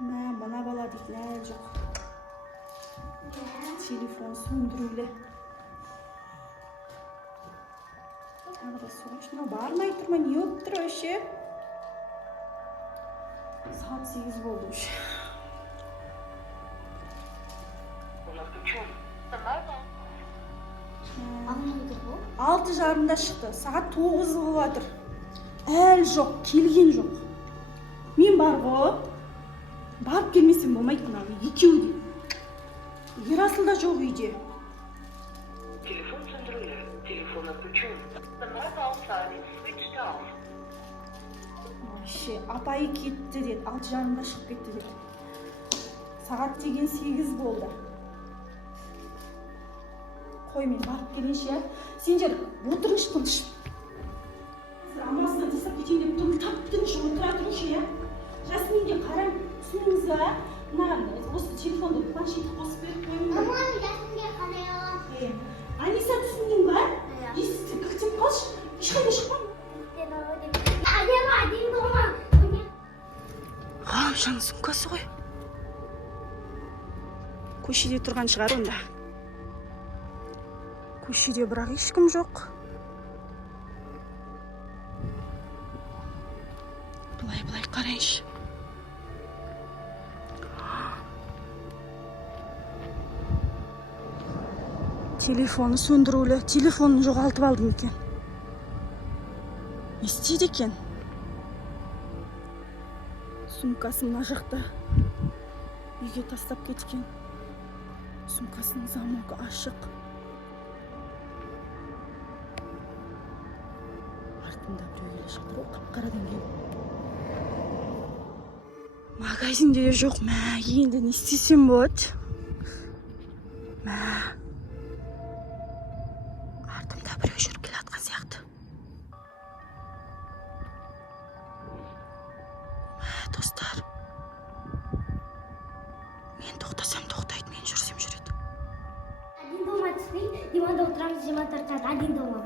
Bana bala dikler yok. Telefon söndürüyle. Arada sonuçta bağırmayı durma. Niye öptür o işi? Saat 8 olmuş. Altı жарымда шықты. Сағат 9 болып жатыр. Әлі жоқ, келген жоқ. Мен бар ғой. Барып келмесем болмайды мынау екеуі де. Ерасыл да жоқ үйде. Telefon söndürülü. Telefon öpücüğüm. The mobile phone is switched off. Вообще, апайы кетті деді. 6 жарымда шығып кетті деді. Сағат деген 8 болды. Қой, мен барып келейінші. Сендер отырыңшы тыныш. Амасына жасап кетейін деп тұрмын. Таптыңшы, отыра тұрыңшы, я. Жасминге қарам, түсініңіз ба? Осы телефонды планшетті қосып беріп қойыңыз ба? Мама, Жасминге қарайын. Аниса, түсіндің ба? Есікті кілтеп қалшы. Ешқайда шықпа. Ғаламшаның сумкасы ғой. Көшеде тұрған шығар онда. Көшеде бірақ ешкім жоқ. Былай қарайыншы. Телефоны сөндірулі. Телефонын жоғалтып алдым екен. Не істейді екен? Сумкасын мына жақта үйге тастап кеткен. Сумкасының замогы ашық. Артында біреу келе жатыр ғой, қап-қарадан келіп. Магазинде де жоқ. Енді не істесем болады? Артымда біреу жүріп келе жатқан сияқты. Достар, мен тоқтасам тоқтайды, мен жүрсем жүреді. Один дома түспей, диванда отырамыз 24 сағат, один дома.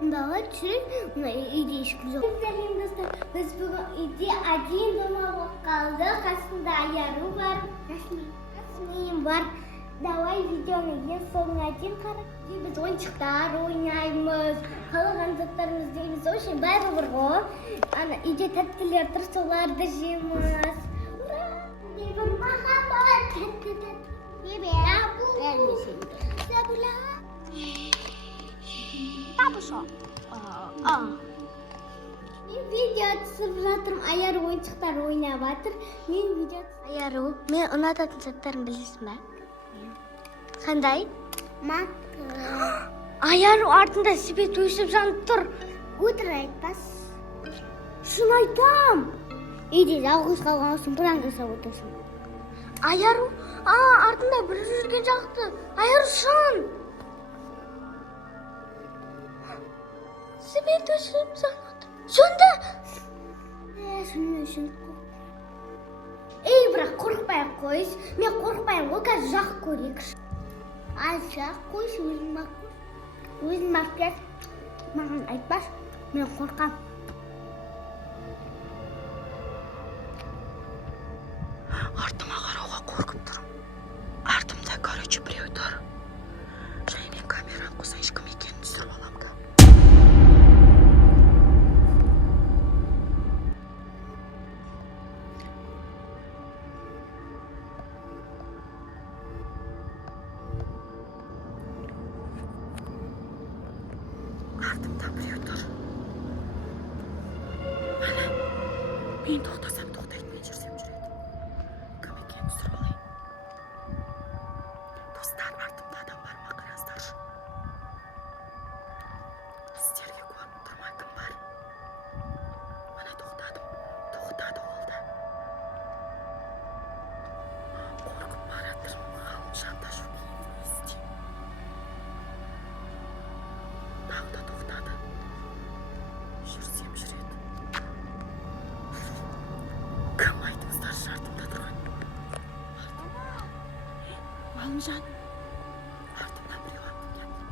Мұндағы түсіріп, мұна үйде ешкім жоқ. Сәлем достар, біз бүгін үйде один дома болып қалды. Қасында Аяру бар, Жасмин бар. Давай видеоны ең соңына дейін қарап. Біз ойыншықтар ойнаймыз, қалаған заттарымызды жейміз. Очень бәрі бар ғой. Үйде тәттілер тұр, соларды жейміз. Ура! Бір махаббат, тәтті. Сабула. Бабушо. Мен видео түсіріп жатырмын. Аяру ойыншықтар ойнап жатыр. Аяру, мен ұнататын заттарын білесің бе? Қандай? Аяру артында свет өшіп жанып тұр. Өтір айтпас. Шын айтам. Үйде жалғыз қалған соң план жасап отырсың. Аяру, артында бір жүрген жақты. Аяру шын. Свет өшіп жанып тұр. Сонда? Шын. Ей, бірақ қорықпай-ақ қойыз. Мен қорықпайым ғой, қазір жақ көрейікші. Жақ қойшы, өзін мақпияс. Маған айтпас, мен қорқам. Артыма қарауға қорқып тұрым. Артымда, короче, біреу тұр. Және мен камераны қоса ешкім екенін түсіріп алам да. Артымда біреу тұр. Мен тоқтасам тоқтайды, мен жүрсем жүреді. Кім екенін түсіріп алайын. Достар, артымда адам бар ма, қараңыздаршы. Сіздерге куәм тұрма, кім бар? Мана тоқтады ол да. Қорқып баратыр, ғалымжанда жоқ, енді не істеймін? Тағы да тоқтады. Жүрсем жүреді. Кім айтыңыздаршы артымда тұрған? Ғалымжан, артымда біреу артым келді.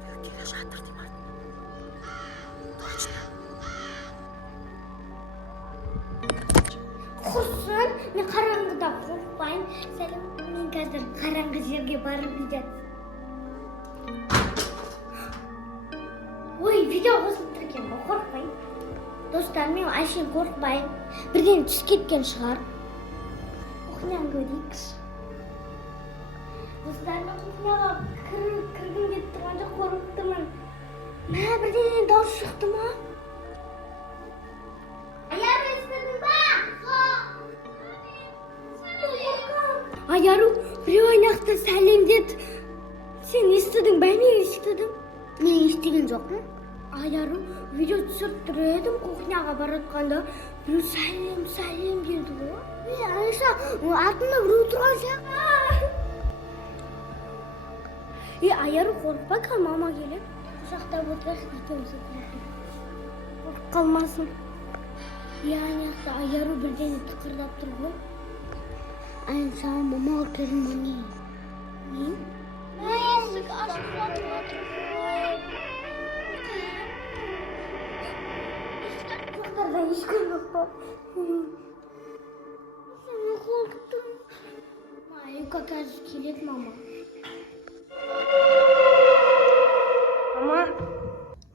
Біреу келе жатыр деймін артымда. Точно. Құрсын, мен қараңғыда қорықпайын. Сәлем, мен қазір қараңғы жерге барып жатырмын. Ой, видео қосылып тұр екен, қорықпайын. Достар, мен әшейін қорықпайын. Бірден түс кеткен шығар. Кухняны көрейікші. Достар, мен кухняға кіргім келіп тұрғанда қорықтымын. Мә, бірден дауыс шықты ма? Аяру, естідің ба? Аяру, біреу айнақты сәлем деді. Сен естідің ба? Мен естідім. Мен естіген жоқпын. Аяру, видео түсіріп тұр едім, кухняға баратқанда біреу сәлем деді ғой. Айша, артында біреу тұрған сияқты. Аяру, қорықпа, қазір мама келеді. Құшақтап отырайық, екеуміз қорқып қалмасын. Аяқта Аяру бірдеңе тықырдап тұр ғой. Айша, мама келін міне. Не? Есік ашық жатып отыр ғой. Жоқтарда ешкім жоқ па? Мен қорықтым. Айка қазір келеді, мама.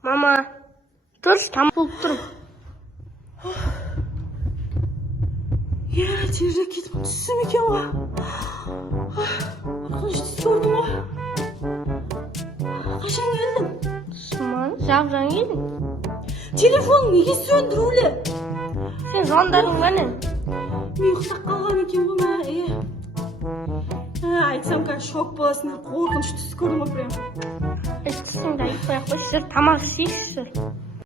Мама, тұрш, там болып тұрып. Тезірек кетіп түссім екен ғой. Қорқыныш түс көрдім ғой. Қашан келдің? Шыман, жап-жаң едің. Телефон неге сөндірулі? Сен звондадың ба не? Мен ұйықтап қалған екен ғой ма? Айтсам қазір шок боласыңдар. Қорқыныш түс көрдім ғой прям. Түстің де айтпай-ақ қойшы, жүр, тамақ ішейікші жүр.